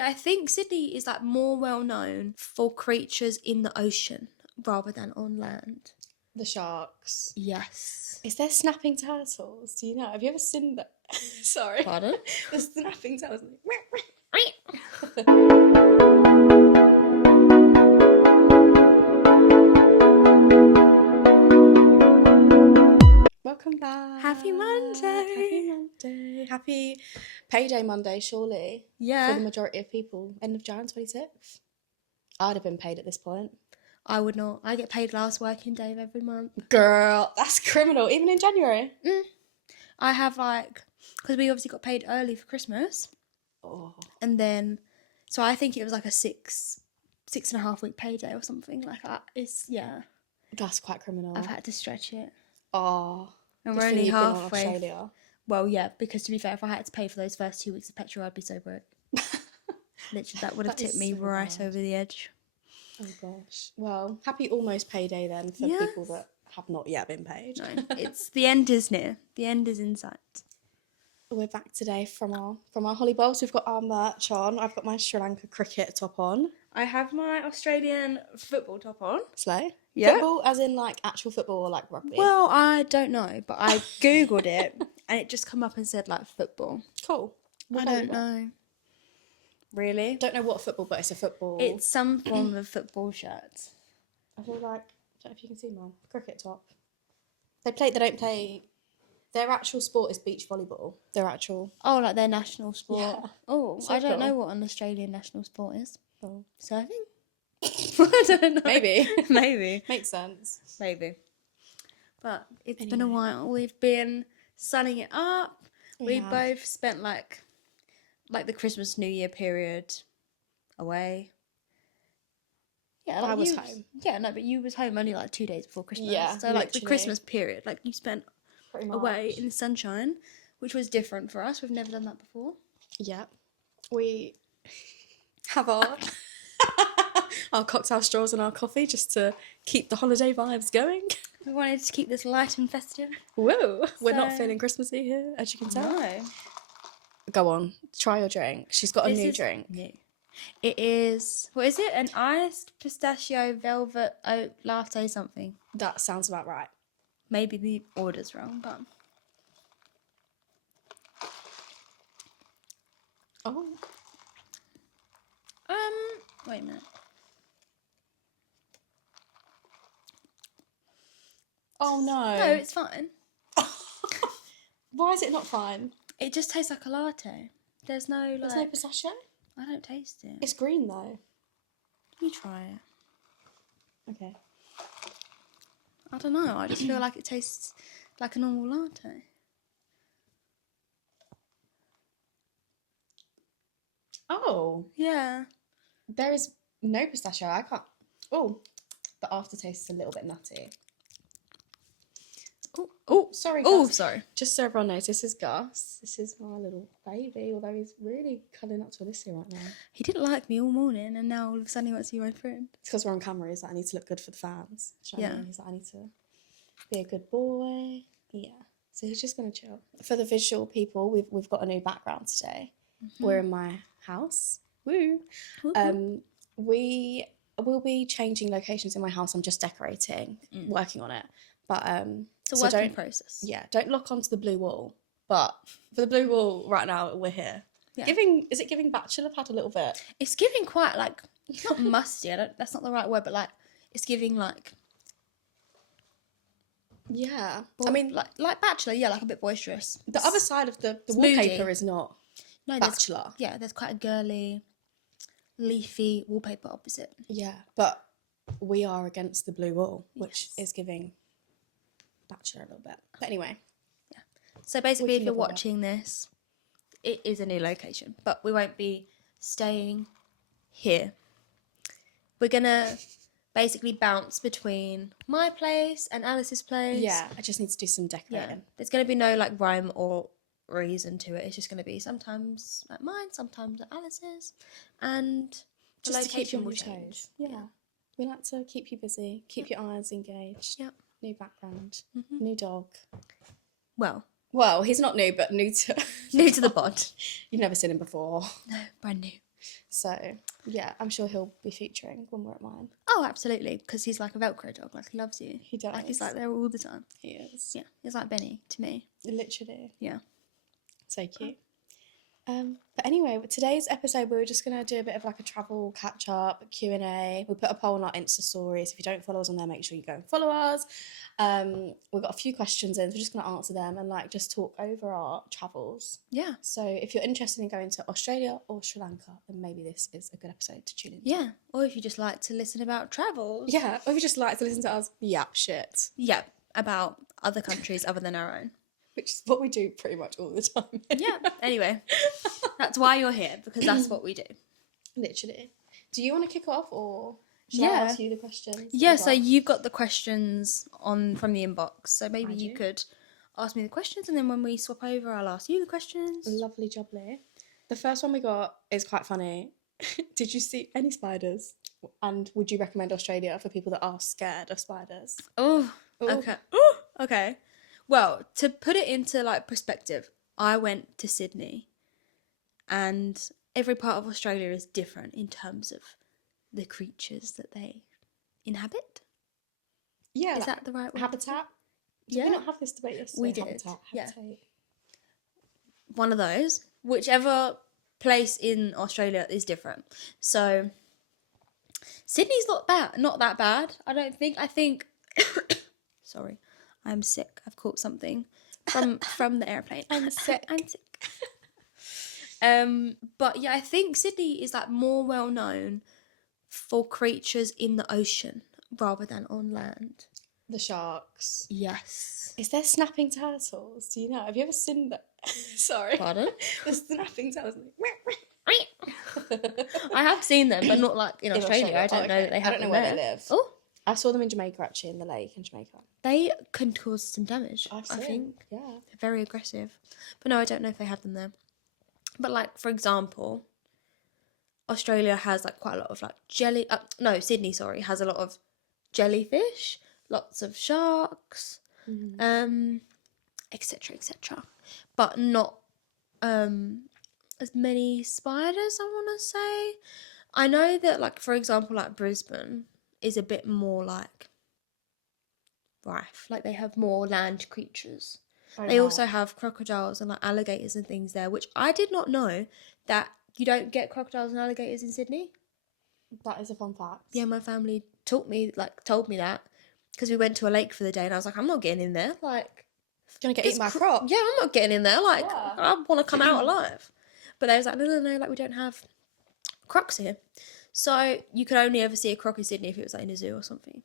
yeah, I think Sydney is like more well known for creatures in the ocean rather than on land. The sharks. Yes. Is there snapping turtles? Do you know? Have you ever seen that? Sorry. Pardon? The snapping turtles. Welcome back. Happy Monday. Happy Monday. Happy payday Monday, surely. Yeah. For the majority of people. End of Jan 26th. I'd have been paid at this point. I would not. I get paid last working day of every month. Girl, that's criminal. Even in January. I have like, because we obviously got paid early for Christmas. Oh. And then, so I think it was like a 6.5 week payday or something like that. That's quite criminal. I've had to stretch it. Oh. And good we're thing only you've been on halfway. Australia. Well, yeah, because to be fair, if I had to pay for those first 2 weeks of petrol, I'd be so broke. Literally, that would have That is tipped me so right bad. over the edge. Oh gosh. Well, happy almost payday then for Yes. people that have not yet been paid. No, it's the end is near. The end is in sight. We're back today from our Holly Bowls. We've got our merch on. I've got my Sri Lanka cricket top on. I have my Australian football top on. Slay. Yeah. Football as in like actual football or like rugby? Well, I don't know, but I googled it and it just come up and said like football. Cool. I don't know. Really? Don't know what football, but it's a football. It's some form of football shirt. I feel like, I don't know if you can see mine. Cricket top. They don't play. Their actual sport is beach volleyball. Their actual. Oh, like their national sport. Yeah. Oh, So I don't cool. know what an Australian national sport is. Oh. Surfing? I don't know. Maybe. Maybe. Makes sense. Maybe. But it's been a Anyway. while. We've been sunning it up. We Yeah. both spent like the Christmas New Year period away. Yeah, like I was you- home. Yeah, no, but you was home only like 2 days before Christmas. Yeah, So like the literally. Christmas period, like you spent Pretty much. away in the sunshine, which was different for us. We've never done that before. Yeah. We have our our cocktail straws and our coffee just to keep the holiday vibes going. We wanted to keep this light and festive. Woo! We're not So- feeling Christmassy here, as you can tell. No. Go on, try your drink. She's got a This new is drink. new. It is, what is it? An iced pistachio velvet oat latte something. That sounds about right. Maybe the order's wrong, but Oh. wait a minute. Oh no. No, it's fine. Why is it not fine? It just tastes like a latte. There's no There's no like. pistachio? I don't taste it. It's green though. Let me try it. Okay. I don't know. I just feel like it tastes like a normal latte. Oh. Yeah. There is no pistachio. I can't. Oh. The aftertaste is a little bit nutty. Oh, sorry, Gus. Oh, sorry. Just so everyone knows, this is Gus. This is my little baby, although he's really cuddling up to Alicia right now. He didn't like me all morning, and now all of a sudden he wants to be my friend. It's because we're on camera. He's like, I need to look good for the fans. Do you know what I Yeah. mean? He's like, I need to be a good boy. Yeah. So he's just going to chill. For the visual people, we've got a new background today. Mm-hmm. We're in my house. Woo. We will be changing locations in my house. I'm just decorating, working on it. But It's a working process. Yeah, don't lock onto the blue wall. But for the blue wall right now, we're here. Yeah. Is it giving bachelor pad a little bit? It's giving quite like not musty. That's not the right word, but like it's giving like. Yeah. I mean, like Bachelor, yeah, like a bit boisterous. The other side of the moody. wallpaper is not No, Bachelor. There's quite a girly, leafy wallpaper opposite. Yeah, but we are against the blue wall, which is giving Bachelor a little bit. But anyway. So basically, if can you're live with that. watching this, it is a new location, but we won't be staying here. We're gonna basically bounce between my place and Alice's place. Yeah, I just need to do some Yeah. decorating. There's gonna be no like rhyme or reason to it. It's just gonna be sometimes at mine, sometimes at Alice's, and the Just to keep you location on will your change. toes. Yeah. We like to keep you busy, keep your eyes engaged. Yep. New background, Mhm. new dog. Well, He's not new, but new to new to the pod. You've never seen him before. No, brand new. So, yeah, I'm sure he'll be featuring when we're at mine. Oh, absolutely, because he's like a Velcro dog. Like, he loves you. He does. Like, he's like there all the time. He is. Yeah, he's like Benny to me. Literally. Yeah. So cute. But anyway, with today's episode, we were just going to do a bit of like a travel catch-up, Q&A. We put a poll on our Insta stories. If you don't follow us on there, make sure you go and follow us. We've got a few questions in, so we're just going to answer them and like just talk over our travels. Yeah. So if you're interested in going to Australia or Sri Lanka, then maybe this is a good episode to tune in. Yeah. Or if you just like to listen about travels. Yeah, or if you just like to listen to us yap shit. Yeah, about other countries other than our own. Which is what we do pretty much all the time. Yeah. Anyway, that's why you're here, because that's what we do. Literally. Do you want to kick off, or shall I ask you the questions? Yeah, so you've got the questions from the inbox. So maybe you could ask me the questions, and then when we swap over, I'll ask you the questions. Lovely jubbly. The first one we got is quite funny. Did you see any spiders? And would you recommend Australia for people that are scared of spiders? Oh, okay. Oh, okay. Well, to put it into like perspective, I went to Sydney, and every part of Australia is different in terms of the creatures that they inhabit. Yeah. Is that the right word? Habitat? Did we not have this debate yesterday? We did. Habitat. Yeah. One of those. Whichever place in Australia is different. So Sydney's not that bad, I don't think. I think sorry, I'm sick. I've caught something from the airplane. I'm sick. But yeah, I think Sydney is like more well known for creatures in the ocean rather than on land. The sharks. Yes. Is there snapping turtles? Do you know? Have you ever seen that? Sorry. Pardon? The snapping turtles. I have seen them, but not like in Australia. I don't know that they have them there. Where they live. Oh, I saw them in Jamaica, actually, in the lake in Jamaica. they can cause some damage. I think. Yeah. They're very aggressive. But no, I don't know if they have them there. But like, for example, Australia has like quite a lot of like Sydney, has a lot of jellyfish, lots of sharks, etc., etc. But not as many spiders, I want to say. I know that, like, for example, like Brisbane is a bit more like rife. Like, they have more land creatures. They also have crocodiles and like alligators and things there, which I did not know that you don't get crocodiles and alligators in Sydney. That is a fun fact. Yeah, my family told me that because we went to a lake for the day, and I was like, I'm not getting in there. Like, gonna get eaten by a croc. Yeah, I'm not getting in there. Like, I want to come out alive. But they was like, no, like we don't have crocs here. So you could only ever see a croc in Sydney if it was like in a zoo or something,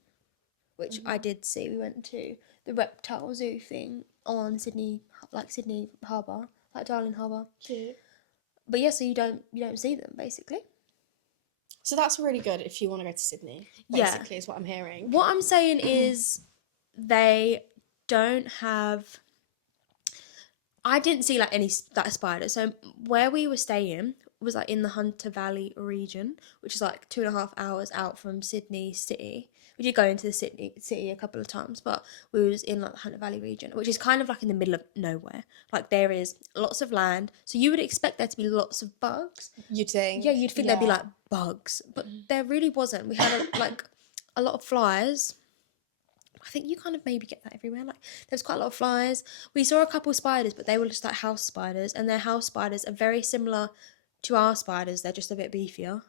which I did see. We went to the reptile zoo thing on Sydney Harbour, like Darling Harbour. Cute. But yeah, so you don't see them basically. So that's really good if you want to go to Sydney. Basically, is what I'm hearing. What I'm saying is they don't have. I didn't see like any that spider. So where we were staying was like in the Hunter Valley region, which is like 2.5 hours out from Sydney City. We did go into the city a couple of times, but we was in like the Hunter Valley region, which is kind of like in the middle of nowhere. Like there is lots of land, so you would expect there to be lots of bugs. You'd think. Yeah, you'd think there'd be like bugs, but there really wasn't. We had a lot of flies. I think you kind of maybe get that everywhere. Like there's quite a lot of flies. We saw a couple spiders, but they were just like house spiders, and their house spiders are very similar to our spiders. They're just a bit beefier.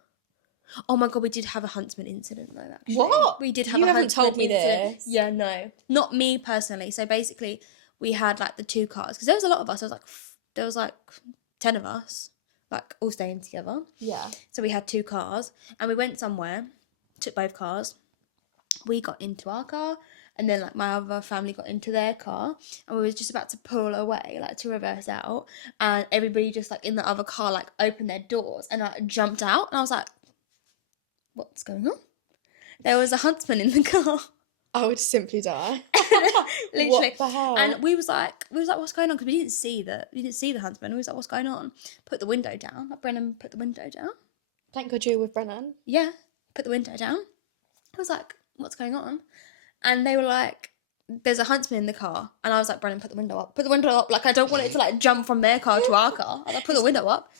Oh my god, we did have a huntsman incident though. Actually, what? We did have. You a haven't told me incident. this. Yeah, no, not me personally. So basically, we had like the 2 cars because there was a lot of us. There was like 10 of us, like all staying together. Yeah. So we had 2 cars, and we went somewhere. Took both cars. We got into our car, and then like my other family got into their car, and we was just about to pull away, like to reverse out, and everybody just like in the other car like opened their doors and like jumped out, and I was like, what's going on? There was a huntsman in the car. I would simply die. Literally. What the hell? And we was like, what's going on? Because we didn't see the huntsman. We was like, what's going on? Put the window down. Like Brennan put the window down. Thank God you were with Brennan. Yeah, put the window down. I was like, what's going on? And they were like, there's a huntsman in the car, and I was like, Brennan, put the window up. Put the window up. Like, I don't want it to, like, jump from their car to our car. I was like, put the window up.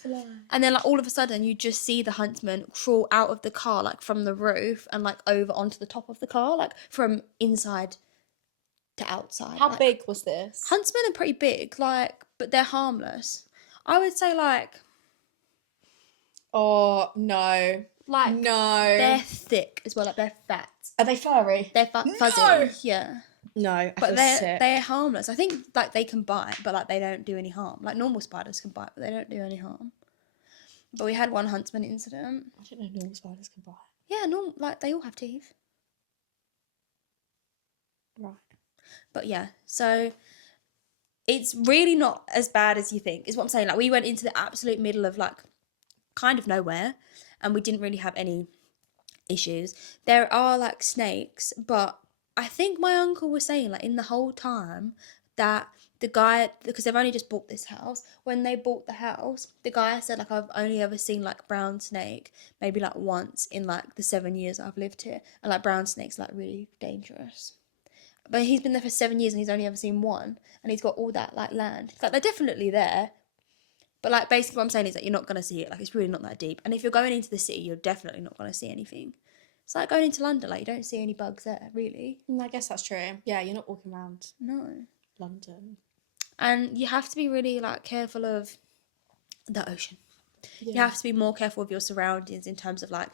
And then, like, all of a sudden, you just see the huntsman crawl out of the car, like, from the roof and, like, over onto the top of the car, like, from inside to outside. How like, big was this? Huntsmen are pretty big, like, but they're harmless. I would say, like... Oh, no. Like, no. They're thick as well, like, they're fat. Are they furry? They're fuzzy. No. Yeah. No, But they're harmless. I think, like, they can bite, but, like, they don't do any harm. Like, normal spiders can bite, but they don't do any harm. But we had one huntsman incident. I didn't know normal spiders can bite. Yeah, normal, like, they all have teeth. Right. But, yeah, so it's really not as bad as you think, is what I'm saying. Like, we went into the absolute middle of, like, kind of nowhere, and we didn't really have any issues. There are, like, snakes, but I think my uncle was saying, like, in the whole time that the guy, because they've only just bought this house, when they bought the house, the guy said, like, I've only ever seen, like, brown snake maybe, like, once in, like, the 7 years I've lived here, and, like, brown snakes are, like, really dangerous. But he's been there for 7 years and he's only ever seen one, and he's got all that, like, land. Like, they're definitely there, but, like, basically what I'm saying is that you're not going to see it. Like, it's really not that deep, and if you're going into the city, you're definitely not going to see anything. It's like going into London, like, you don't see any bugs there, really. I guess that's true. Yeah, you're not walking around London. And you have to be really, like, careful of the ocean. Yeah. You have to be more careful of your surroundings in terms of, like,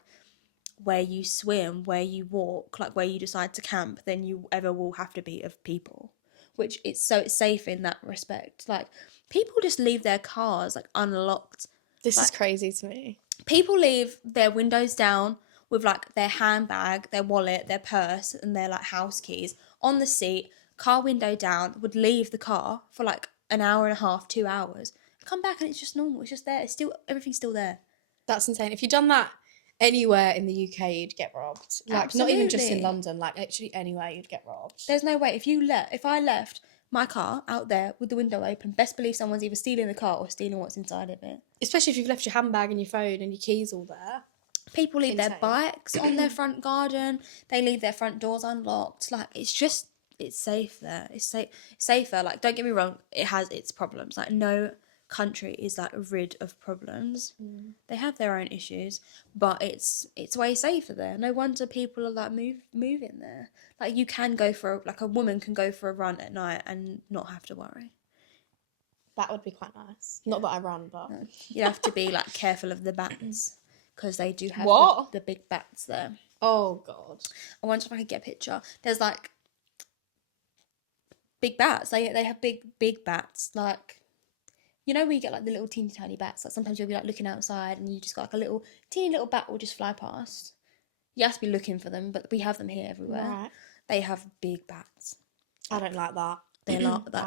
where you swim, where you walk, like, where you decide to camp, than you ever will have to be of people. Which it's safe in that respect. Like, people just leave their cars, like, unlocked. This like, is crazy to me. People leave their windows down with, like, their handbag, their wallet, their purse, and their, like, house keys on the seat, car window down, would leave the car for, like, an hour and a half, 2 hours, come back and it's just normal. It's just there. It's still, everything's still there. That's insane. If you'd done that anywhere in the UK, you'd get robbed. Like, Absolutely. not even just in London, like, literally anywhere, you'd get robbed. There's no way. If I left my car out there with the window open, best believe someone's either stealing the car or stealing what's inside of it. Especially if you've left your handbag and your phone and your keys all there. People leave their bikes on their front garden. They leave their front doors unlocked. Like, it's safe there. It's safer. Like, don't get me wrong, it has its problems. Like, no country is, like, rid of problems. They have their own issues, but it's way safer there. No wonder people are, like, moving there. Like, you can go a woman can go for a run at night and not have to worry. That would be quite nice. Not that I run, but You have to be, like, careful of the bats, because they do have the big bats there. Oh god. I wonder if I could get a picture. There's, like, big bats. They have big bats. Like, you know where you get, like, the little teeny tiny bats? Like, sometimes you'll be, like, looking outside and you just got, like, a little teeny little bat will just fly past. You have to be looking for them, but we have them here everywhere. Right. They have big bats. I don't like that. They're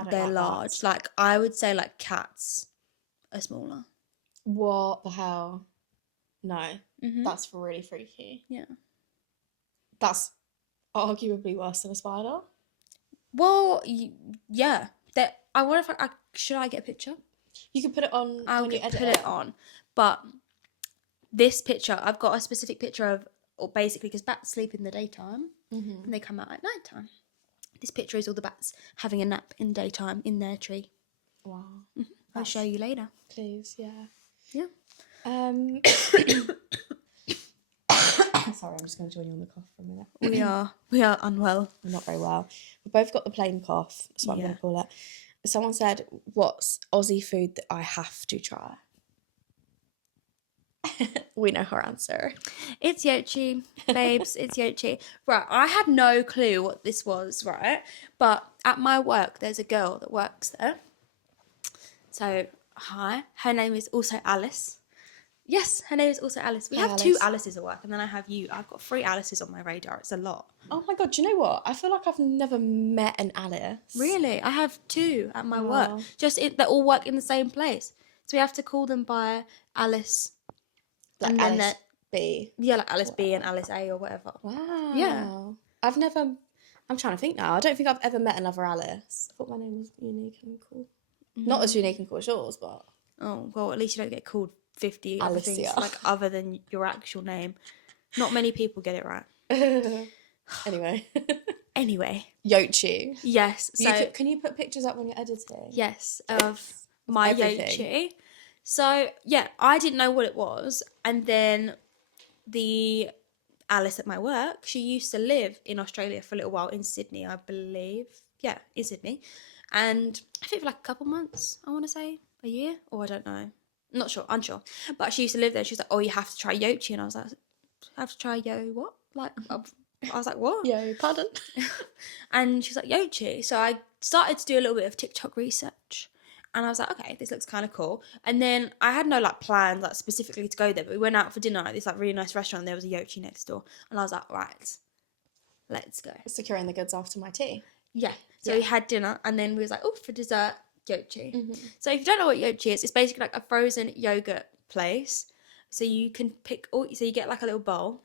they're large. Bats. Like, I would say, like, cats are smaller. What the hell? No. That's really freaky. Yeah. That's arguably worse than a spider. Well, yeah. I wonder if should I get a picture? You can put it on. I'll put it on. But this picture, I've got a specific picture of, or basically, because bats sleep in the daytime and they come out at nighttime. This picture is all the bats having a nap in daytime in their tree. Wow. I'll show you later. Please, yeah. Yeah. Sorry, I'm just going to join you on the cough for a minute. We are unwell. We're not very well. We've both got the plain cough. That's what I'm going to call it. Someone said, "What's Aussie food that I have to try?" We know her answer. It's Yochi, babes. It's Yochi. Right, I had no clue what this was, right? But at my work, there's a girl that works there. So, hi. Her name is also Alice. Yes, her name is also Alice. We have 2 Alices at work, and then I have you. I've got 3 Alices on my radar. It's a lot. Oh my god, do you know what? I feel like I've never met an Alice. Really? I have 2 at my work. They all work in the same place. So we have to call them by Alice. Like Alice B. Yeah, like Alice B and Alice A or whatever. Wow. Yeah. I'm trying to think now. I don't think I've ever met another Alice. I thought my name was unique and cool. Not as unique and cool as yours, but... Oh, well, at least you don't get called 50 other Alicia. things, like, other than your actual name. Not many people get it right. Anyway. Anyway, Yochi. yes. So Can you put pictures up when you're editing? yes, of my everything. Yochi. So yeah, I didn't know what it was, and then the Alice at my work, she used to live in Australia for a little while in Sydney, I believe. Yeah, in Sydney, and I think for like a couple months. I want to say a year, or I don't know. Not sure, unsure. But she used to live there. She was like, "Oh, you have to try Yochi," and I was like, "I have to try what?" Like, I was like, "What?" Yo, pardon. And she's like, Yochi. So I started to do a little bit of TikTok research. And I was like, okay, this looks kind of cool. And then I had no like plans like specifically to go there, but we went out for dinner at this like really nice restaurant. And there was a Yochi next door, and I was like, right, let's go. Securing the goods after my tea. Yeah. So Yeah. we had dinner, and then we was like, oh, for dessert, Yochi. Mm-hmm. So if you don't know what Yochi is, it's basically like a frozen yogurt place. So you can pick all. So you get like a little bowl.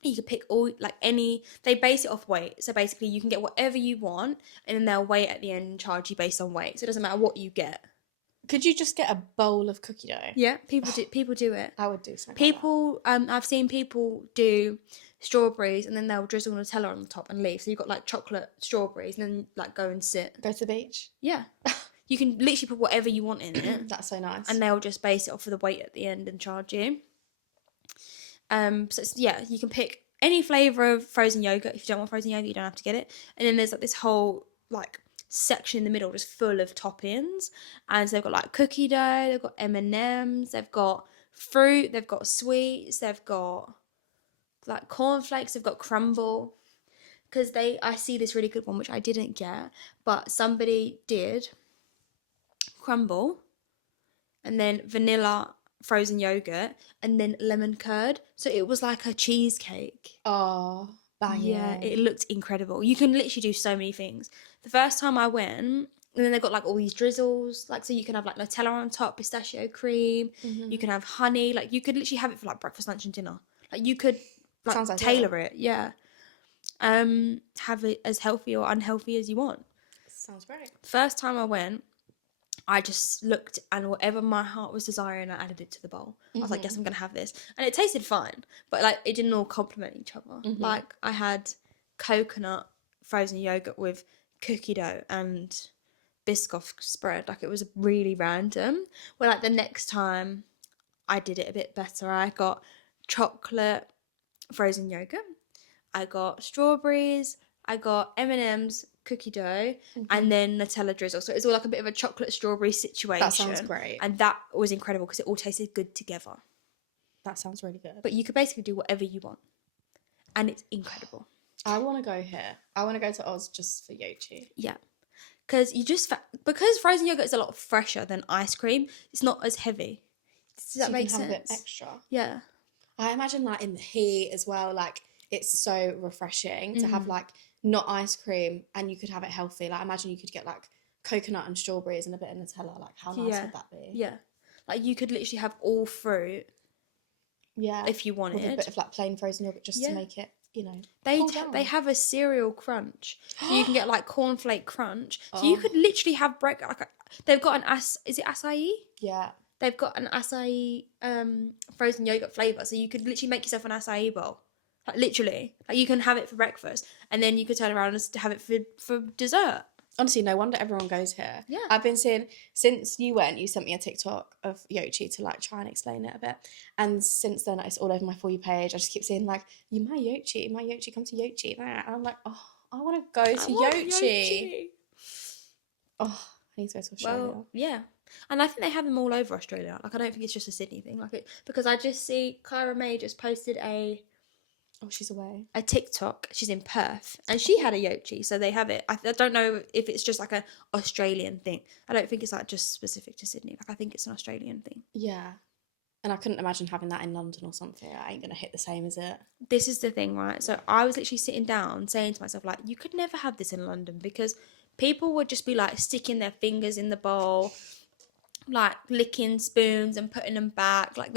You can pick all like any. They base it off weight. So basically, you can get whatever you want, and then they'll weigh it at the end and charge you based on weight. So it doesn't matter what you get. Could you just get a bowl of cookie dough? Yeah, people do. People do it. I would do something. People, I've seen people do strawberries, and then they'll drizzle Nutella on the top and leave. So you've got like chocolate strawberries, and then like go and sit. Go to the beach. Yeah, you can literally put whatever you want in it. That's so nice. And they'll just base it off of the weight at the end and charge you. So yeah, you can pick any flavour of frozen yogurt. If you don't want frozen yogurt, you don't have to get it. And then there's like this whole like section in the middle just full of toppings. And so they've got like cookie dough, they've got M&Ms, they've got fruit, they've got sweets, they've got like cornflakes, they've got crumble. Because I see this really good one which I didn't get, but somebody did crumble, and then vanilla frozen yogurt, and then lemon curd. So it was like a cheesecake. Oh, banging. Yeah, it looked incredible. You can literally do so many things. The first time I went, and then they've got like all these drizzles, like so you can have like Nutella on top, pistachio cream. Mm-hmm. You can have honey. Like you could literally have it for like breakfast, lunch, and dinner. Like you could like Sounds like tailor it. Yeah. Have it as healthy or unhealthy as you want. Sounds great. First time I went, I just looked, and whatever my heart was desiring, I added it to the bowl. I was like, yes, I'm going to have this. And it tasted fine, but like it didn't all complement each other. Mm-hmm. Like I had coconut frozen yogurt with cookie dough and Biscoff spread. Like it was really random. Well, like the next time I did it a bit better. I got chocolate frozen yogurt. I got strawberries. I got M&Ms, cookie dough, and then Nutella drizzle. So it was all like a bit of a chocolate strawberry situation. That sounds great. And that was incredible because it all tasted good together. That sounds really good. But you could basically do whatever you want. And it's incredible. I want to go here. I want to go to Oz just for Yochi. Yeah. Because because frozen yogurt is a lot fresher than ice cream, it's not as heavy. Does that make sense? Have a bit extra. Yeah. I imagine like in the heat as well, like it's so refreshing to have like not ice cream, and you could have it healthy. Like imagine you could get like coconut and strawberries and a bit of Nutella. Like how nice would that be? Yeah. Like you could literally have all fruit. Yeah. If you wanted. With a bit of like plain frozen yogurt just to make it, you know. They have a cereal crunch. So you can get like cornflake crunch. So you could literally have they've got is it acai? Yeah. They've got an acai frozen yogurt flavour. So you could literally make yourself an acai bowl. Like literally. Like you can have it for breakfast, and then you could turn around and have it for dessert. Honestly, no wonder everyone goes here. Yeah. I've been seeing, since you went, you sent me a TikTok of Yochi to like try and explain it a bit. And since then, it's all over my For You page. I just keep seeing like, my Yochi, come to Yochi. And I'm like, oh, I want to go to Yochi. Oh, I need to go to Australia. Well, yeah. And I think they have them all over Australia. Like, I don't think it's just a Sydney thing. Because I just see Kyra May just posted Oh, she's away. a TikTok. She's in Perth, and she had a Yochi, so they have it. I don't know if it's just like an Australian thing. I don't think it's like just specific to Sydney. Like I think it's an Australian thing. Yeah. And I couldn't imagine having that in London or something. I ain't gonna hit the same, is it? This is the thing, right? So I was literally sitting down saying to myself, like, you could never have this in London, because people would just be like sticking their fingers in the bowl, like licking spoons and putting them back. Like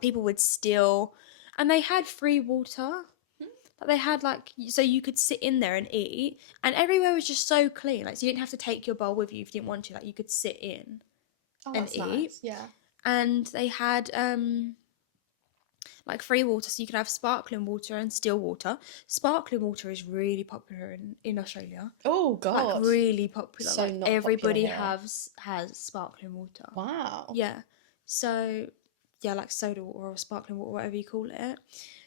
people would steal. And they had free water. Like they had so you could sit in there and eat, and everywhere was just so clean. Like so you didn't have to take your bowl with you if you didn't want to. Like you could sit in and eat. Nice. Yeah. And they had like free water. So you can have sparkling water and still water. Sparkling water is really popular in Australia. Oh God. Like really popular. So like not everybody popular here. has sparkling water. Wow. Yeah. So yeah, like soda water or sparkling water, whatever you call it.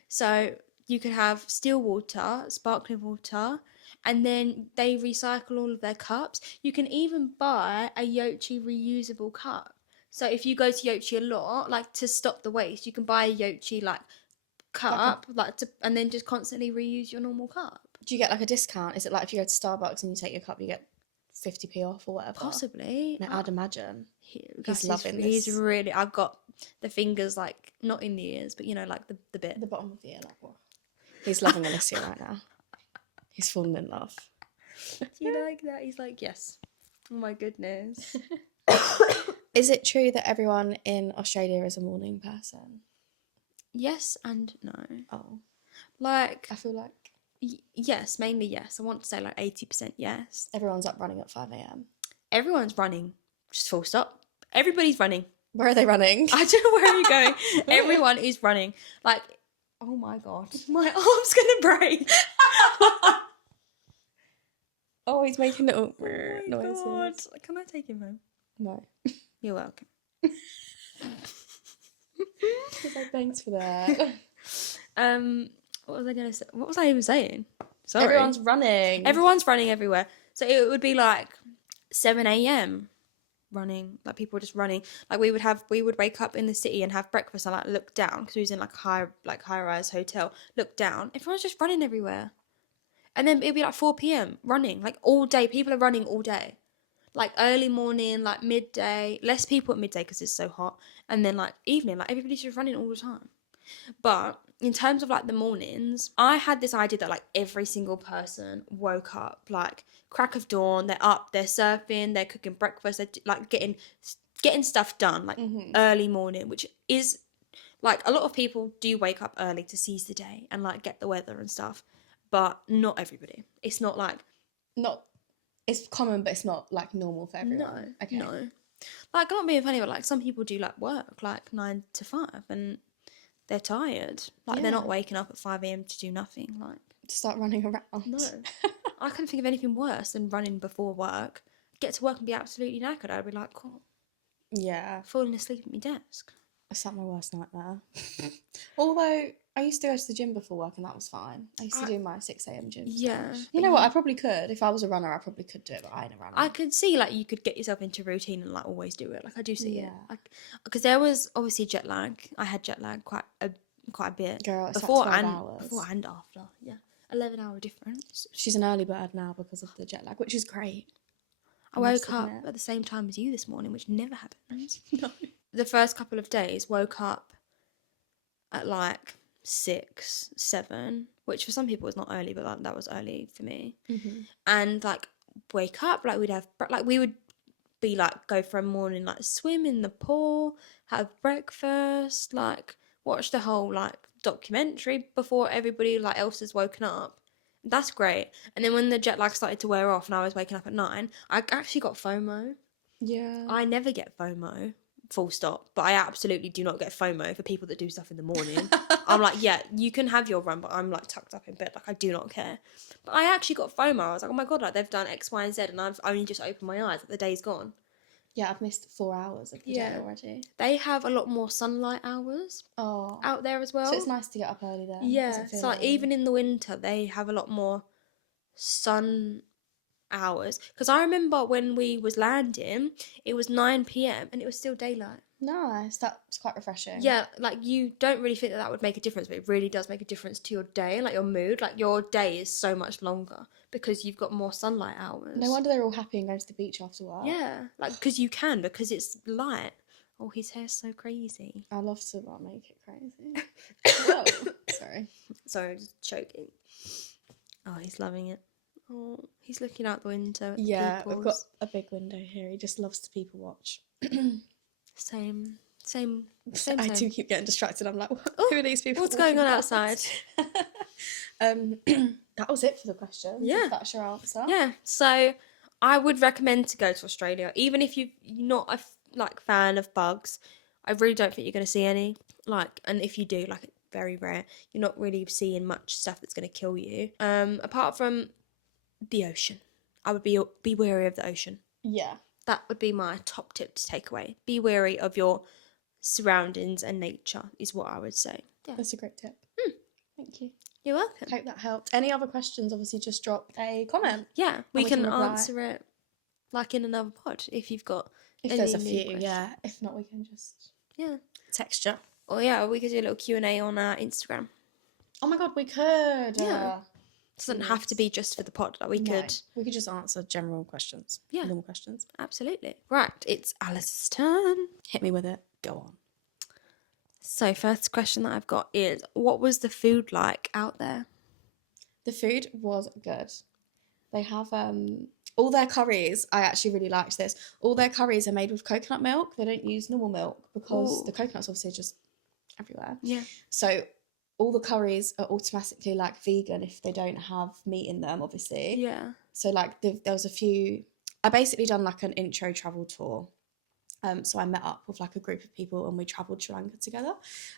So you could have still water, sparkling water, and then they recycle all of their cups. You can even buy a Yochi reusable cup. So if you go to Yochi a lot, like to stop the waste, you can buy a Yochi like cup, and then just constantly reuse your normal cup. Do you get like a discount? Is it like if you go to Starbucks and you take your cup, you get 50p off or whatever? Possibly. No, I'd imagine. He's loving this. He's really. I've got the fingers like not in the ears, but you know, like the bit. The bottom of the ear, like what? He's loving Alicia right now. He's fallen in love. Do you like that? He's like, yes. Oh my goodness. Is it true that everyone in Australia is a morning person? Yes and no. Oh. Like, I feel like yes, mainly yes. I want to say like 80% yes. everyone's up running at 5 a.m. Everyone's running. Just full stop. Everybody's running. Where are they running? I don't know where are you going. Everyone is running. Like, oh my God. My arm's going to break. Oh, he's making little noises. God. Can I take him home? No. You're welcome. He's like, thanks for that. What was I going to say? What was I even saying? Sorry. Everyone's running. Everyone's running everywhere. So it would be like 7 a.m. running. Like people were just running. Like we would wake up in the city and have breakfast and like look down because we was in like high rise hotel. Look down. Everyone's just running everywhere. And then it'd be like 4 p.m. running like all day. People are running all day. Like early morning, like midday. Less people at midday because it's so hot. And then like evening, like everybody's just running all the time. But in terms of like the mornings, I had this idea that like every single person woke up like crack of dawn. They're up, they're surfing, they're cooking breakfast, they're like getting stuff done like early morning, which is like a lot of people do wake up early to seize the day and like get the weather and stuff, but not everybody. It's not like it's common, but it's not like normal for everyone. No, okay. No. Like I'm not being funny, but like some people do like work like 9 to 5 and they're tired. Like they're not waking up at 5 a.m. to do nothing. Like to start running around. No. I couldn't think of anything worse than running before work. Get to work and be absolutely knackered. I'd be like, cool. Yeah. Falling asleep at my desk. It's like my worst nightmare. Although I used to go to the gym before work and that was fine. I used to do my 6 a.m. gym. Yeah. Stuff. You know what? I probably could. If I was a runner, I probably could do it, but I ain't a runner. I could see like you could get yourself into routine and like always do it. Like I do see it. Yeah. Because there was obviously jet lag. I had jet lag quite a bit. Girl, it's before like 12 and hours. Before and after. Yeah. 11-hour difference. She's an early bird now because of the jet lag, which is great. I woke up at the same time as you this morning, which never happens. No. The first couple of days, woke up at like 6, 7, which for some people is not early, but like, that was early for me. Mm-hmm. And like wake up, like we would be like go for a morning like swim in the pool, have breakfast, like watch the whole like documentary before everybody like else has woken up. That's great. And then when the jet lag started to wear off and I was waking up at 9, I actually got FOMO. Yeah. I never get FOMO, full stop. But I absolutely do not get FOMO for people that do stuff in the morning. I'm like, yeah, you can have your run, but I'm like tucked up in bed. Like I do not care. But I actually got FOMO. I was like, oh my God, like they've done X, Y, and Z and I've only just opened my eyes. Like, the day's gone. Yeah, I've missed 4 hours of the day already. They have a lot more sunlight hours out there as well. So it's nice to get up early then. Yeah, so like even in the winter, they have a lot more sun hours. Because I remember when we was landing, it was 9 p.m. and it was still daylight. Nice, that's quite refreshing. Yeah, like you don't really think that would make a difference, but it really does make a difference to your day, like your mood. Like your day is so much longer because you've got more sunlight hours. No wonder they're all happy and going to the beach after work. Yeah, like because because it's light. Oh, his hair's so crazy. I love to make it crazy. Whoa, sorry. Sorry, just choking. Oh, he's loving it. Oh, he's looking out the window. At Yeah, the we've got a big window here. He just loves to people watch. Same. I do keep getting distracted. I'm like, who are these people? What's going on outside? That was it for the questions. Yeah. If that's your answer. Yeah. So I would recommend to go to Australia, even if you're not a fan of bugs. I really don't think you're going to see any. Like, and if you do, like, very rare. You're not really seeing much stuff that's going to kill you. Apart from the ocean, I would be wary of the ocean. Yeah. That would be my top tip to take away. Be wary of your surroundings and nature is what I would say. Yeah. That's a great tip. Thank you. You're welcome. Hope that helped. Any other questions, obviously just drop a comment. Yeah, we we can can reply. answer it like in another pod if you've got If any there's a new few, questions. yeah. If not, we can just text you. Or yeah, we could do a little Q&A on our Instagram. Oh my god, we could. Yeah. Doesn't have to be just for the pod. Like we could just answer general questions. Yeah. Normal questions. Absolutely. Right, it's Alice's turn. Hit me with it. Go on. So first question that I've got is, what was the food like out there? The food was good. They have all their curries. I actually really liked this. All their curries are made with coconut milk. They don't use normal milk because the coconut's obviously just everywhere. Yeah. So all the curries are automatically like vegan if they don't have meat in them, obviously. Yeah. So like there was a few. I basically done like an intro travel tour. So I met up with like a group of people and we travelled Sri Lanka together.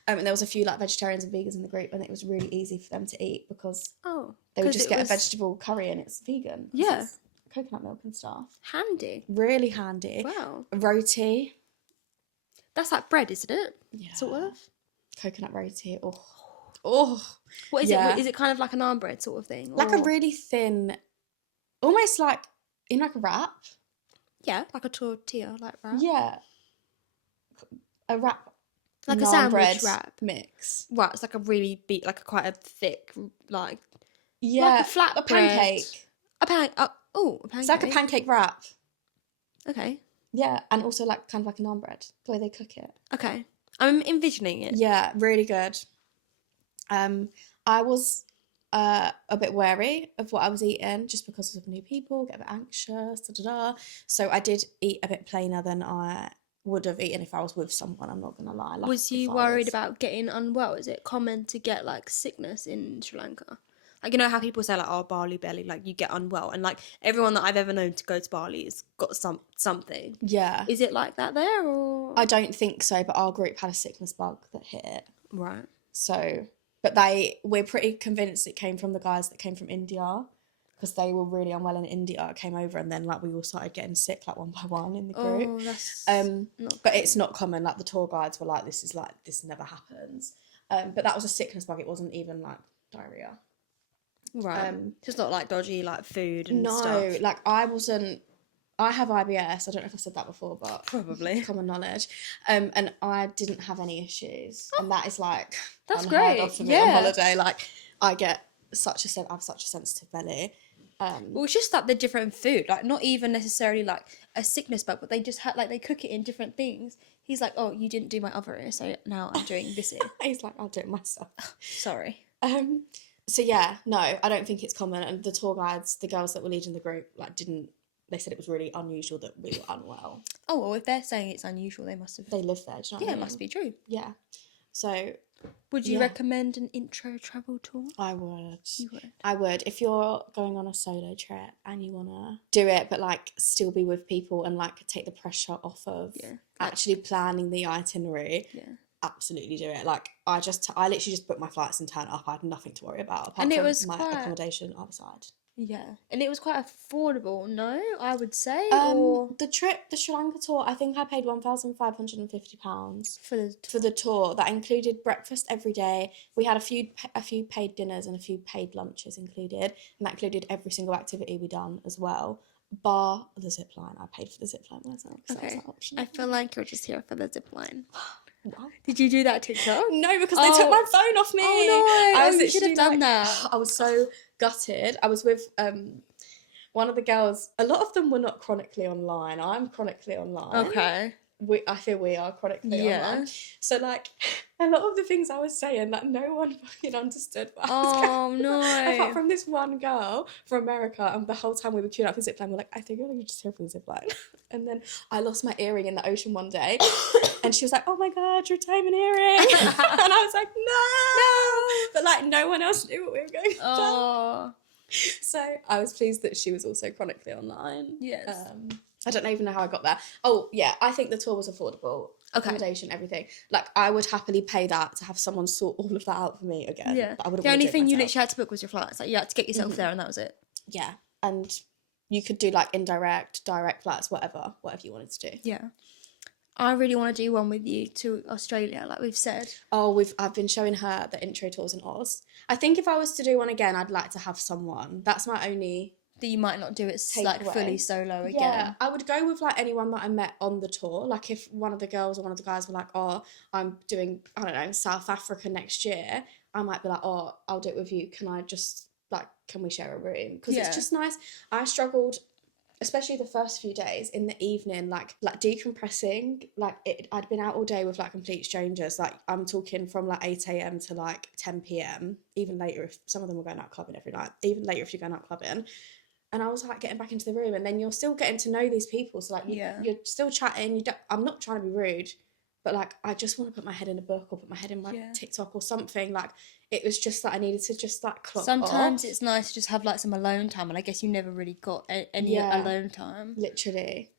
And there was a few like vegetarians and vegans in the group, and it was really easy for them to eat because they would just get a vegetable curry and it's vegan. Yeah. It's coconut milk and stuff. Handy. Really handy. Wow. Roti. That's like bread, isn't it? Yeah. Sort of. Coconut roti. Oh. What is it? Is it kind of like a naan bread sort of thing? Like a really thin, almost like in like a wrap. Yeah, like a tortilla, like wrap. Yeah. A wrap. Like a naan sandwich bread wrap. Mix. Right, it's like a really like quite a thick, like... Yeah. Like a flat a pancake. A pancake. A pancake. It's like a pancake wrap. Okay. Yeah, and also like kind of like a naan bread, the way they cook it. Okay. I'm envisioning it. Yeah, really good. I was a bit wary of what I was eating just because of new people, get a bit anxious, So I did eat a bit plainer than I would have eaten if I was with someone, I'm not gonna lie. Like, was you worried about getting unwell? Is it common to get like sickness in Sri Lanka? Like, you know how people say like, oh, Bali belly, like you get unwell, and like everyone that I've ever known to go to Bali has got something. Yeah. Is it like that there, or? I don't think so, but our group had a sickness bug that hit it. Right. So, but we're pretty convinced it came from the guys that came from India, because they were really unwell in India, came over, and then like we all started getting sick like one by one in the group. Oh, that's but it's not common. Like the tour guides were like, this never happens. But that was a sickness bug. It wasn't even like diarrhea. Right. Just not like dodgy like food and stuff. No, like I have IBS. I don't know if I said that before, but probably common knowledge. And I didn't have any issues, and that is like that's unheard great. of for me on holiday. Like I have such a sensitive belly. Well, it's just like the different food, like not even necessarily like a sickness bug, but they just have like they cook it in different things. He's like, oh, you didn't do my other ear, so now I'm doing this ear. He's like, I'll do it myself. Sorry. So yeah, no, I don't think it's common. And the tour guides, the girls that were leading the group, like they said it was really unusual that we were unwell. Oh, well, if they're saying it's unusual, they must have. They live there, do you know what I mean? It must be true. Yeah. So. Would you recommend an intro travel tour? I would. You would? I would. If you're going on a solo trip and you want to do it, but like still be with people and like take the pressure off of actually planning the itinerary. Yeah. Absolutely do it. Like I literally just booked my flights and turned up. I had nothing to worry about apart and it from was my accommodation either side. Yeah, and it was quite affordable. No, I would say. The Sri Lanka tour, I think I paid £1,550 for the tour. That included breakfast every day. We had a few paid dinners and a few paid lunches included, and that included every single activity we done as well. Bar the zip line. I paid for the zip line myself. Okay. That was I feel like you're just here for the zip line. What? Did you do that TikTok? No, because they took my phone off me. Oh no! I You should have done that. I was so gutted. I was with one of the girls. A lot of them were not chronically online. I'm chronically online. Okay. I feel we are chronically online. So like a lot of the things I was saying, like no one fucking understood what I was going no. apart from this one girl from America, and the whole time we were queuing up for the zipline, we're like, I think we're gonna just here for the zipline. And then I lost my earring in the ocean one day, and she was like, "Oh my god, your diamond earring!" And I was like, "No!" But like no one else knew what we were going to do. So I was pleased that she was also chronically online. Yes. I don't even know how I got there. Oh yeah, I think the tour was affordable. accommodation, everything. Like, I would happily pay that to have someone sort all of that out for me again. Yeah. But I wouldn't The want only to do it thing you myself. literally had to book was your flights. Like, you had to get yourself there, and that was it. Yeah, and you could do like indirect, direct flights, whatever you wanted to do. Yeah. I really want to do one with you to Australia, like we've said. Oh, I've been showing her the intro tours in Oz. I think if I was to do one again, I'd like to have someone. That's my only That you might not do it like takeaway. fully solo again. Yeah, I would go with like anyone that I met on the tour. Like if one of the girls or one of the guys were like, oh, I'm doing, I don't know, South Africa next year, I might be like, oh, I'll do it with you. Can we share a room? Because it's just nice. I struggled, especially the first few days in the evening, like decompressing. Like I'd been out all day with like complete strangers. Like I'm talking from like 8 a.m. to like 10 p.m. Even later if some of them were going out clubbing every night. Even later if you're going out clubbing. And I was like getting back into the room, and then you're still getting to know these people. So like you're still chatting. I'm not trying to be rude, but like I just want to put my head in a book or put my head in my TikTok or something. Like it was just that I needed to just like clock Sometimes off. it's nice to just have like some alone time, and I guess you never really got any alone time. Literally.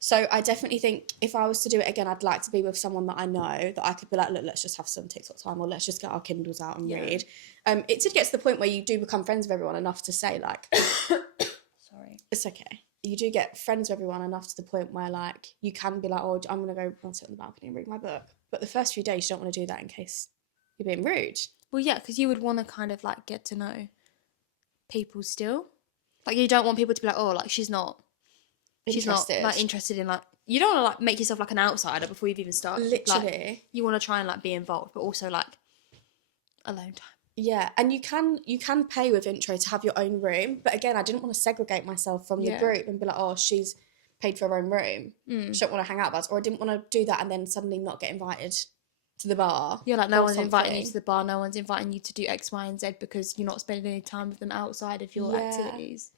So I definitely think if I was to do it again, I'd like to be with someone that I know, that I could be like, look, let's just have some TikTok time, or let's just get our Kindles out and read. It did get to the point where you do become friends with everyone enough to say like, Sorry. It's okay. You do get friends with everyone enough to the point where like you can be like, oh, I'm going to go sit on the balcony and read my book. But the first few days, you don't want to do that in case you're being rude. Well, yeah, because you would want to kind of like get to know people still. Like you don't want people to be like, oh, like she's not like interested in like, you don't want to like make yourself like an outsider before you've even started. Literally. Like, you want to try and like be involved, but also like alone time. Yeah, and you can pay with intro to have your own room, but again, I didn't want to segregate myself from the group and be like, oh, she's paid for her own room. She don't want to hang out with us, or I didn't want to do that and then suddenly not get invited to the bar. You're like, no one's inviting you to the bar, no one's inviting you to do X, Y, and Z because you're not spending any time with them outside of your activities.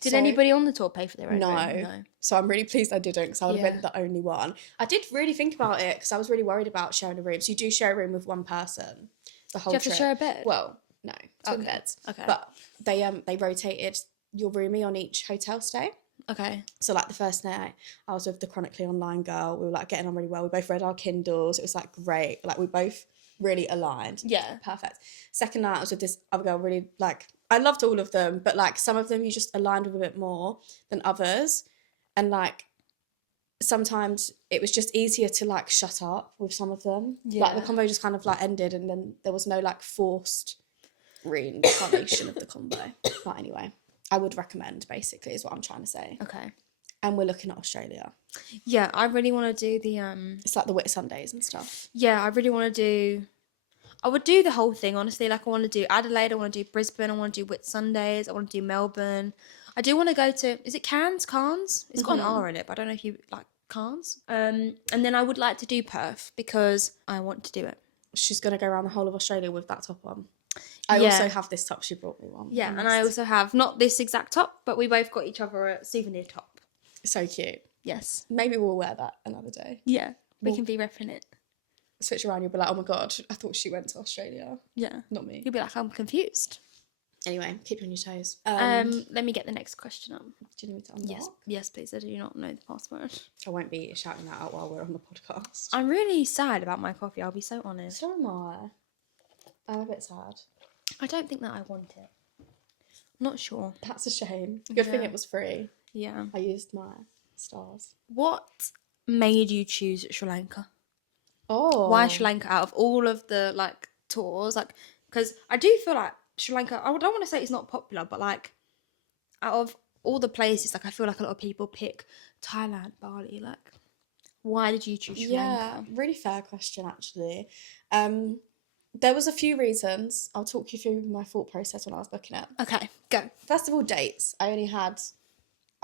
Did anybody on the tour pay for their own room? No. So I'm really pleased I didn't, because I would have been the only one. I did really think about it because I was really worried about sharing a room. So you do share a room with one person the whole trip. Do you have to share a bed? Well, no, twin beds. Okay. But they rotated your roomie on each hotel stay. Okay. So like the first night I was with the chronically online girl. We were like getting on really well. We both read our Kindles. It was like great. Like we both really aligned. Yeah. Perfect. Second night I was with this other girl, really like, I loved all of them, but like some of them you just aligned with a bit more than others. And like sometimes it was just easier to like shut up with some of them. Yeah. Like the convo just kind of like ended, and then there was no like forced reincarnation of the convo. But anyway, I would recommend, basically, is what I'm trying to say. Okay. And we're looking at Australia. Yeah, I really want to do the It's like the Whit Sundays and stuff. Yeah, I really want to do. I would do the whole thing, honestly. Like, I want to do Adelaide, I want to do Brisbane, I want to do Whit Sundays, I want to do Melbourne. I do want to go to, is it Cairns? It's got an R in it, but I don't know if you like Cairns. And then I would like to do Perth because I want to do it. She's going to go around the whole of Australia with that top on. I also have this top. She brought me one. Yeah, and I also have, not this exact top, but we both got each other a souvenir top. So cute. Yes. Maybe we'll wear that another day. Yeah, we can be repping it. Switch around, you'll be like, oh my God, I thought she went to Australia. Yeah. Not me. You'll be like, I'm confused. Anyway, keep you on your toes. Let me get the next question up. Do you need me to unlock? Yes, please. I do not know the password. I won't be shouting that out while we're on the podcast. I'm really sad about my coffee, I'll be so honest. So am I. I'm a bit sad. I don't think that I want it. I'm not sure. That's a shame. Good thing it was free. Yeah. I used my stars. What made you choose Sri Lanka? Oh. Why Sri Lanka out of all of the like tours? Like, because I do feel like Sri Lanka, I don't want to say it's not popular, but like out of all the places, like I feel like a lot of people pick Thailand, Bali. Like, why did you choose Sri Lanka? Yeah, really fair question actually. There was a few reasons. I'll talk you through my thought process when I was booking it. Okay, go. First of all, dates. I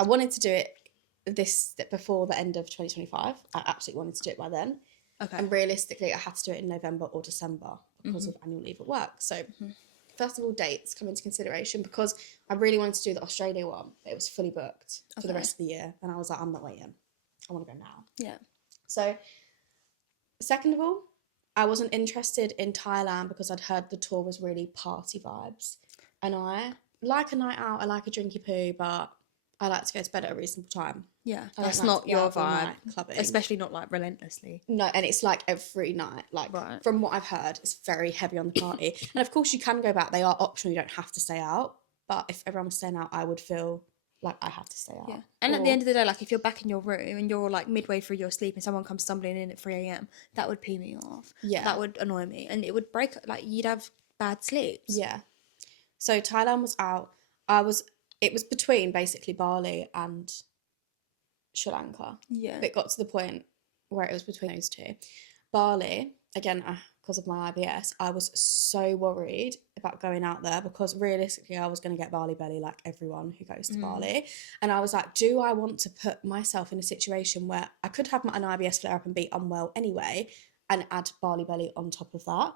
wanted to do it before the end of 2025. I absolutely wanted to do it by then. Okay. And realistically, I had to do it in November or December because of annual leave at work. So, first of all, dates come into consideration because I really wanted to do the Australia one. It was fully booked for the rest of the year. And I was like, I'm not waiting. I want to go now. Yeah. So, second of all, I wasn't interested in Thailand because I'd heard the tour was really party vibes. And I like a night out, I like a drinky poo, but I like to go to bed at a reasonable time. Yeah, I that's don't like not to be your out all vibe. night clubbing. Especially not like relentlessly. No, and it's like every night. Like Right. from what I've heard, it's very heavy on the party. And of course, you can go back. They are optional. You don't have to stay out. But if everyone was staying out, I would feel like I have to stay out. Yeah. And at the end of the day, like if you're back in your room and you're like midway through your sleep and someone comes stumbling in at 3 a.m, that would pee me off. Yeah. That would annoy me. And it would break, like you'd have bad sleeps. Yeah. So Thailand was out. It was between basically Bali and Sri Lanka. Yeah. But it got to the point where it was between those two. Bali, again, because of my IBS, I was so worried about going out there because realistically I was going to get Bali belly like everyone who goes to Bali. And I was like, do I want to put myself in a situation where I could have an IBS flare up and be unwell anyway and add Bali belly on top of that?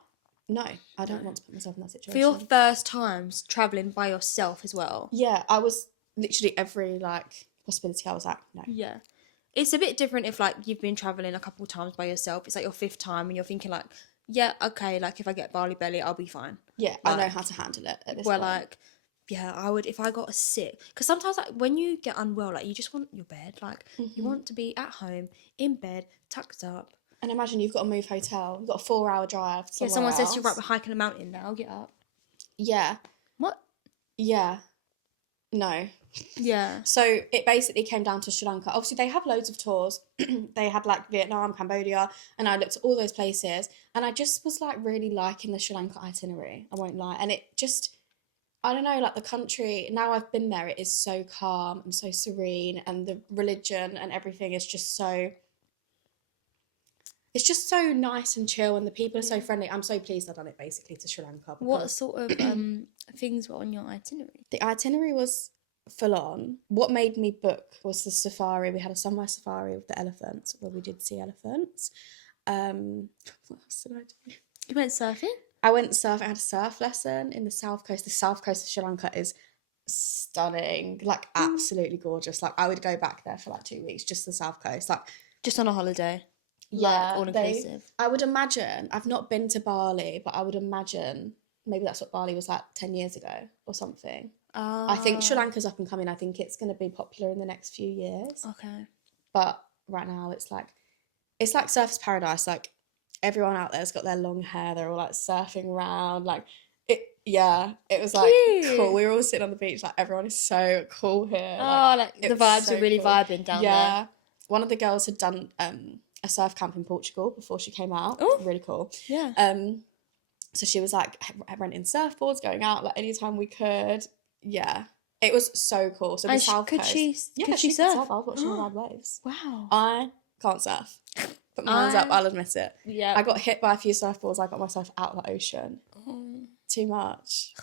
No, I don't want to put myself in that situation. For your first times travelling by yourself as well. Yeah, I was literally every like possibility I was like, no. Yeah. It's a bit different if like you've been travelling a couple of times by yourself. It's like your 5th time and you're thinking like, yeah, okay, like if I get Bali belly, I'll be fine. Yeah, like, I know how to handle it at this where point. like, yeah, I would if I got sick. Because sometimes like when you get unwell, like you just want your bed. Like you want to be at home, in bed, tucked up. And imagine you've got to move hotel. You've got a 4-hour drive somewhere Someone else. says you're hiking a mountain now, get up. Yeah. What? Yeah. No. Yeah. So it basically came down to Sri Lanka. Obviously, they have loads of tours. They had like Vietnam, Cambodia, and I looked at all those places. And I just was like really liking the Sri Lanka itinerary. I won't lie. And it just, I don't know, like the country, now I've been there, it is so calm and so serene. And the religion and everything is just so... It's just so nice and chill and the people are so friendly. I'm so pleased I've done it basically to Sri Lanka. What sort of things were on your itinerary? The itinerary was full on. What made me book was the safari. We had a sunrise safari with the elephants where we did see elephants. What else did I do? You went surfing? I went surfing. I had a surf lesson in the south coast. The south coast of Sri Lanka is stunning, like absolutely gorgeous. Like I would go back there for like 2 weeks, just the south coast. Like just on a holiday. Yeah, all inclusive. I would imagine, I've not been to Bali, but I would imagine maybe that's what Bali was like 10 years ago or something. I think Sri Lanka's up and coming. I think it's going to be popular in the next few years. Okay. But right now it's like surfer's paradise. Like everyone out there's got their long hair. They're all like surfing around. Like it was like Cute. cool. We were all sitting on the beach. Like everyone is so cool here. Oh, like the vibes so are really cool. vibing down there. Yeah. One of the girls had done a surf camp in Portugal before she came out. Oh. Really cool. Yeah. So she was like renting surfboards, going out like anytime we could. Yeah. It was so cool. So the and south could coast. she Could surf? I was watching the wild waves. Wow. I can't surf. Put my hands up, I'll admit it. Yeah. I got hit by a few surfboards. I got myself out of the ocean. Oh. Too much.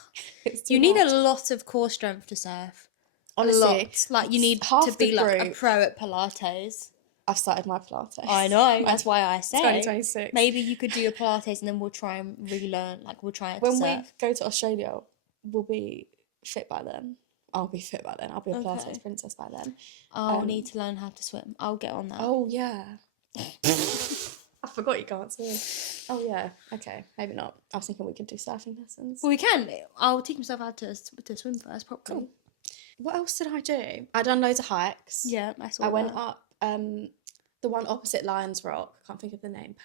It's too You need much. a lot of core strength to surf. Honestly, a lot. Like you need half to be the like a group- pro at Pilates. I've started my Pilates. I know. That's why I say 2026. maybe you could do your Pilates and then we'll try and relearn. Like we'll try to When surf. we go to Australia, we'll be fit by then. I'll be fit by then. I'll be a Pilates princess by then. I'll need to learn how to swim. I'll get on that. Oh, yeah. I forgot you can't swim. Oh, yeah. Okay, maybe not. I was thinking we could do surfing lessons. Well, we can. I'll teach myself how to swim first, properly. Cool. What else did I do? I done loads of hikes. Yeah, I saw I went that. up the one opposite Lions Rock. I can't think of the name.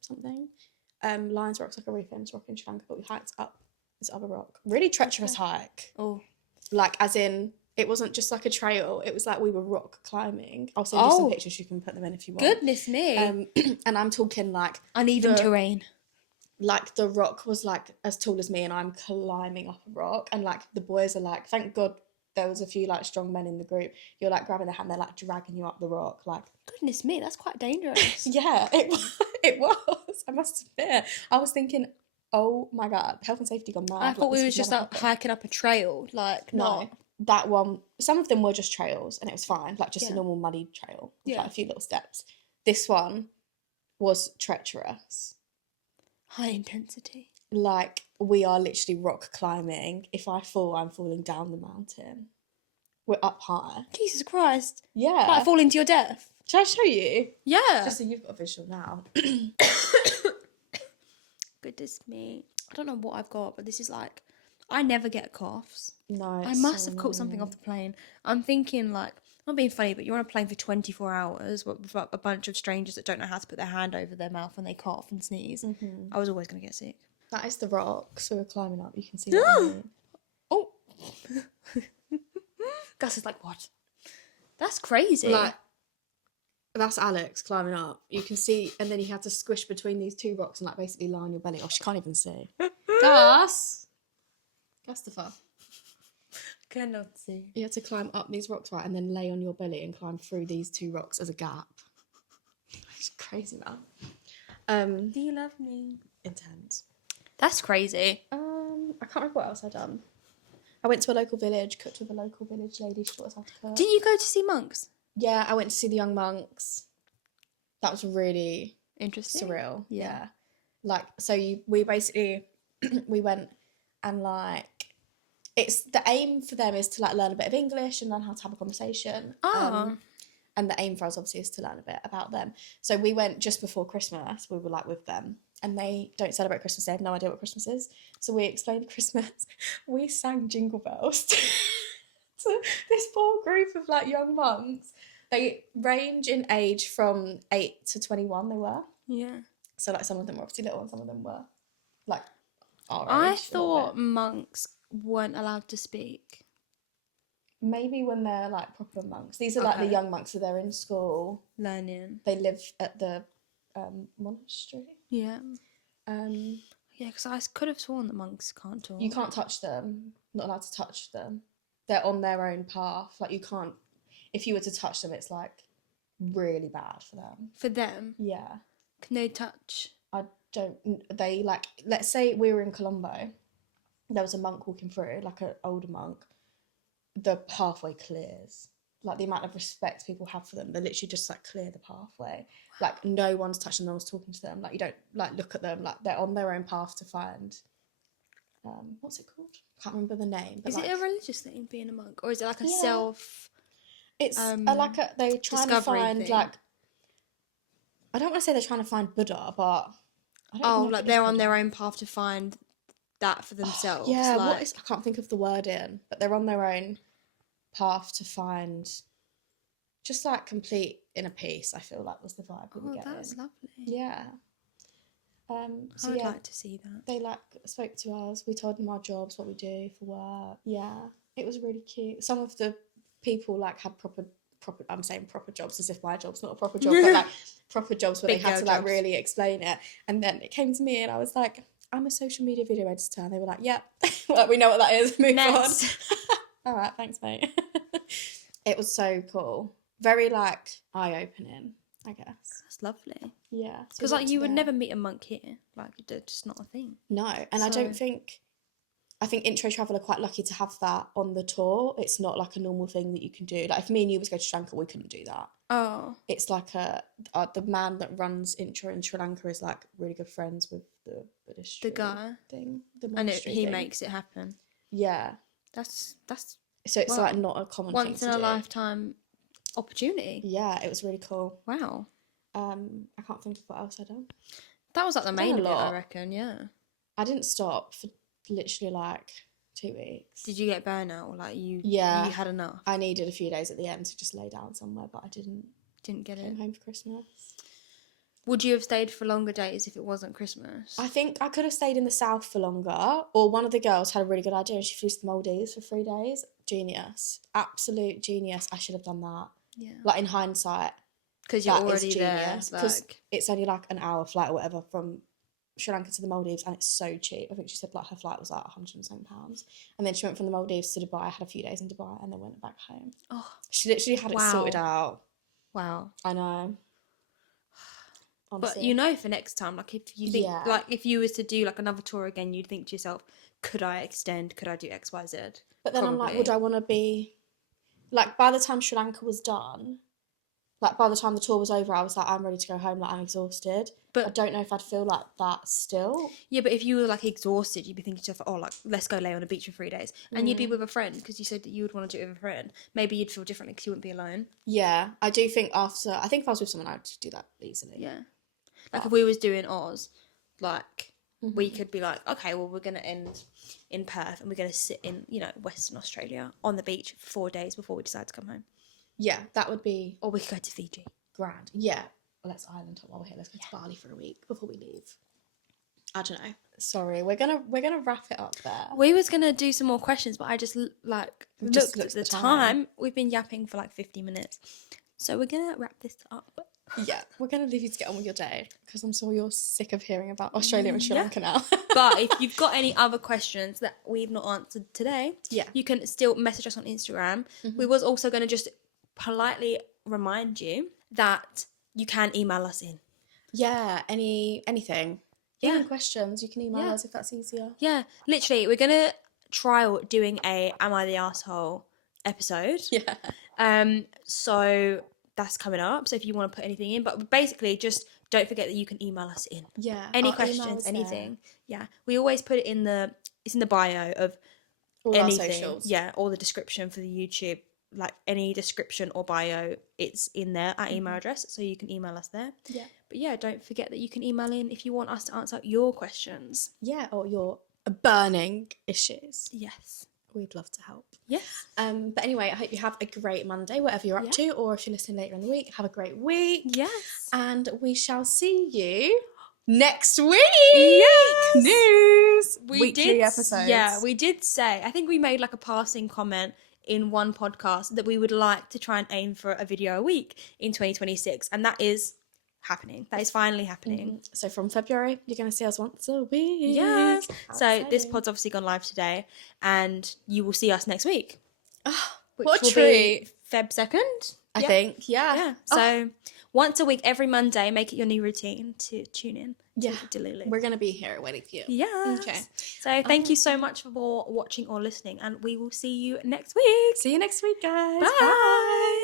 Something. Lions Rock's like a really famous rock in Sri Lanka, but we hiked up this other rock. Really treacherous hike. Oh. Like, as in, it wasn't just like a trail. It was like we were rock climbing. I'll send you some pictures. You can put them in if you want. Goodness me. And I'm talking like... uneven terrain. Like, the rock was like as tall as me and I'm climbing up a rock. And like, the boys are like, thank God there was a few like strong men in the group. You're like grabbing their hand, they're like dragging you up the rock. Like, Goodness me, that's quite dangerous. yeah, it was. I must admit. I was thinking, oh my God, health and safety gone mad. I thought this we would was just never like happen. hiking up a trail. Like, No, that one, some of them were just trails and it was fine, like just a Yeah. normal muddy trail with Yeah. like a few little steps. This one was treacherous. high intensity. Like, we are literally rock climbing. If I fall, I'm falling down the mountain. We're up high. Jesus Christ. Yeah. Like falling to your death. Should I show you? Yeah. Just so you've got a visual now. Goodness me. I don't know what I've got, but this is like, I never get coughs. No, I it's must so have caught something annoying. off the plane. I'm thinking, like, not being funny, but you're on a plane for 24 hours with like, a bunch of strangers that don't know how to put their hand over their mouth when they cough and sneeze. Mm-hmm. I was always going to get sick. That is the rocks. We were climbing up. You can see what I mean. Oh! Gus is like, what? That's crazy. Like, that's Alex climbing up. You can see, and then you have to squish between these two rocks and like basically lie on your belly. Oh, she can't even see. Gus! Gustafa. Cannot see. You have to climb up these rocks, right, and then lay on your belly and climb through these two rocks as a gap. It's crazy, man. Do you love me? Intense. That's crazy. I can't remember what else I'd done. I went to a local village, cooked with a local village lady. She taught us how to cook. Didn't you go to see monks? Yeah, I went to see the young monks. That was really Interesting. surreal. Yeah. Yeah. Like, so we basically, we went and like, it's the aim for them is to like learn a bit of English and learn how to have a conversation. Oh. And the aim for us obviously is to learn a bit about them. So we went just before Christmas. We were like with them, and they don't celebrate Christmas. They have no idea what Christmas is. So we explained Christmas. We sang Jingle Bells to this poor group of like young monks. They range in age from 8 to 21. They were. Yeah. So like some of them were obviously little, and some of them were like our age. I a little thought bit. monks weren't allowed to speak. Maybe when they're like proper monks. These are like the Okay. young monks, so they're in school. Learning. They live at the monastery. Yeah. Um, Yeah, because I could have sworn that monks can't talk. you can't touch them. Not allowed to touch them. They're on their own path. Like you can't. If you were to touch them, it's like really bad for them. For them, Yeah, can they touch? I don't. They like. Let's say we were in Colombo. There was a monk walking through, like an older monk. The pathway clears. Like the amount of respect people have for them, they literally just like clear the pathway. Like no one's touching them, no one's talking to them. Like you don't like look at them. Like they're on their own path to find. What's it called? Can't remember the name. But Is like, it a religious thing, being a monk, or is it like a Yeah. self? it's like they trying to discovery find thing? like. I don't want to say they're trying to find Buddha, but I don't Oh, know if like it is they're on Buddha. their own path to find that for themselves. Yeah, like, what is? I can't think of the word in, but they're on their own path to find. Just like complete inner peace, I feel like was the vibe we were oh, getting. that's lovely. Yeah. I So would yeah, like to see that. they like spoke to us. We told them our jobs, what we do for work. Yeah, it was really cute. Some of the people like had proper. I'm saying proper jobs as if my job's not a proper job, but like proper jobs where Big they had girl to like jobs. really explain it. And then it came to me, and I was like, "I'm a social media video editor," and they were like, "Yeah, well, we know what that is. Move Next. on." All right, thanks, mate. It was so cool. Very like eye-opening, I guess. That's lovely. Yeah, so Because we like went you to would there. never meet a monk here. Like they're just not a thing. No, and I don't So- think. I think Intro Travel are quite lucky to have that on the tour. It's not like a normal thing that you can do. Like if me and you was go to Sri Lanka, we couldn't do that. Oh, It's like the man that runs Intro in Sri Lanka is like really good friends with the Buddhist the guy, thing, the and monastery he thing. makes it happen. Yeah, That's so it's Wow. like not a common thing once to in a do. lifetime opportunity. Yeah, it was really cool. Wow, I can't think of what else I done. that was like the I've done main a of it, I lot. reckon. Yeah. I didn't stop for literally like 2 weeks. Did you get burnout or like you? Yeah. You had enough. I needed a few days at the end to just lay down somewhere, but I didn't. Didn't get Came it. home for Christmas. Would you have stayed for longer days if it wasn't Christmas? I think I could have stayed in the south for longer, or one of the girls had a really good idea and she flew to the Maldives for 3 days. Genius. Absolute genius. I should have done that. Yeah. Like in hindsight, Because you're that is already there. genius. Because Like, it's only like an hour flight or whatever from Sri Lanka to the Maldives, and it's so cheap. I think she said like her flight was like £107. And then she went from the Maldives to Dubai, had a few days in Dubai, and then went back home. oh She literally had it Wow. sorted out. wow. I know. Honestly. But you know, for next time, like if you think, Yeah. like if you was to do like another tour again, you'd think to yourself, could I extend? Could I do X, Y, Z? But then I'm like, Probably. would I want to be like by the time Sri Lanka was done, like by the time the tour was over, I was like, I'm ready to go home, like I'm exhausted. But I But don't know if I'd feel like that still. yeah, but if you were like exhausted, you'd be thinking to yourself, oh, like let's go lay on a beach for 3 days, and you'd be with a friend because you said that you would want to do it with a friend. Maybe you'd feel differently because you wouldn't be alone. Yeah, I do think I think if I was with someone, I'd do that easily. Yeah. Like if we was doing Oz, like we could be like, okay, well, we're going to end in Perth and we're going to sit in, Western Australia on the beach for 4 days before we decide to come home. Yeah, that would be... Or we could go to Fiji. Grand. Yeah. Well, let's island hop while we're here. Let's go to Bali for a week before we leave. I don't know. Sorry, we're gonna wrap it up there. We was gonna do some more questions, but I just looked at the time. We've been yapping for like 50 minutes, so we're gonna wrap this up. Yeah, we're gonna leave you to get on with your day because I'm sure you're sick of hearing about Australia and Sri Lanka now. But if you've got any other questions that we've not answered today, you can still message us on Instagram. We was also gonna just politely remind you that you can email us in. Yeah, anything. Yeah. Any questions, you can email us if that's easier. Yeah, literally, we're going to trial doing a Am I the Arsehole episode. Yeah. So that's coming up. So if you want to put anything in, but basically just don't forget that you can email us in. Yeah. Any questions, anything. There. Yeah. We always put it it's in the bio of all anything. Our socials. Yeah, or the description for the YouTube. Like any description or bio, it's in there, our email address, so you can email us there. Yeah. But yeah, don't forget that you can email in if you want us to answer your questions. Yeah, or your burning issues. Yes. We'd love to help. Yes. But anyway, I hope you have a great Monday, whatever you're up to, or if you're listening later in the week, have a great week. Yes. And we shall see you next week. Yes. News. Weekly episodes. Yeah, we did say, I think we made like a passing comment in one podcast that we would like to try and aim for a video a week in 2026, and that is happening. That is finally happening. So from February, you're going to see us once a week. Yes. So this pod's obviously gone live today, and you will see us next week. What a treat. Feb 2nd, I think. Yeah. So once a week, every Monday, make it your new routine to tune in. Yeah. Delulu. We're going to be here waiting for you. Yeah. Okay. So thank you so much for watching or listening, and we will see you next week. See you next week, guys. Bye.